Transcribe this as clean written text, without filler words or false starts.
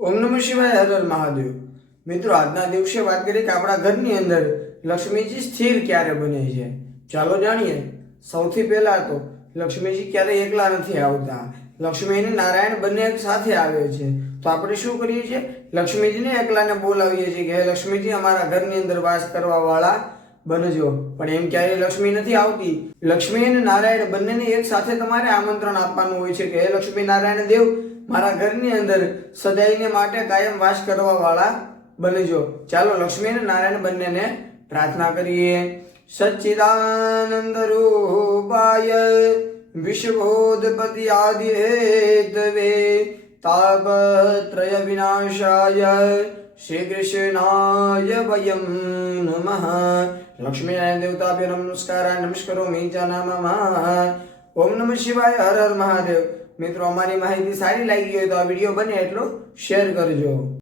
ઓમ નમઃ શિવાય. હર હર મહાદેવ. મિત્રો, આજના દિવસે વાત કરીએ કે આપણા ઘરની અંદર લક્ષ્મીજી સ્થિર ક્યારે બને છે. ચાલો જાણીએ. સૌથી પહેલા તો લક્ષ્મીજી ક્યારેય એકલા નથી આવતા. લક્ષ્મી અને નારાયણ બંને એક સાથે આવે છે. તો આપણે શું કરીએ છીએ? લક્ષ્મીજીને એકલાને બોલાવીએ છીએ કે હે લક્ષ્મીજી, અમારા ઘરની અંદર વાસ કરવા વાળા બનજો. પણ એમ ક્યારેય લક્ષ્મી નથી આવતી. લક્ષ્મી અને નારાયણ બંનેને એક સાથે તમારે આમંત્રણ આપવાનું હોય છે કે હે લક્ષ્મી નારાયણ દેવ, મારા ઘરની અંદર સદાયને માટે કાયમ વાસ કરવા વાળા બનજો. ચાલો લક્ષ્મી અને નારાયણ બંનેને પ્રાર્થના કરીએ. સચ્ચિદાનંદ રૂપાય વિશ્વોદપતિ આદિ હેતવે તાપત્રય વિનાશાય શ્રી કૃષ્ણાય વયમ નમઃ. લક્ષ્મીનારાયણ દેવતાભ્યો નમસ્કાર નમસ્કારોમિ ચ નમઃ. ઓમ નમઃ શિવાય. હર હર મહાદેવ. મિત્રો, અમારી માહિતી સારી લાગી હોય તો આ વિડીયો બને એટલો શેર કરજો.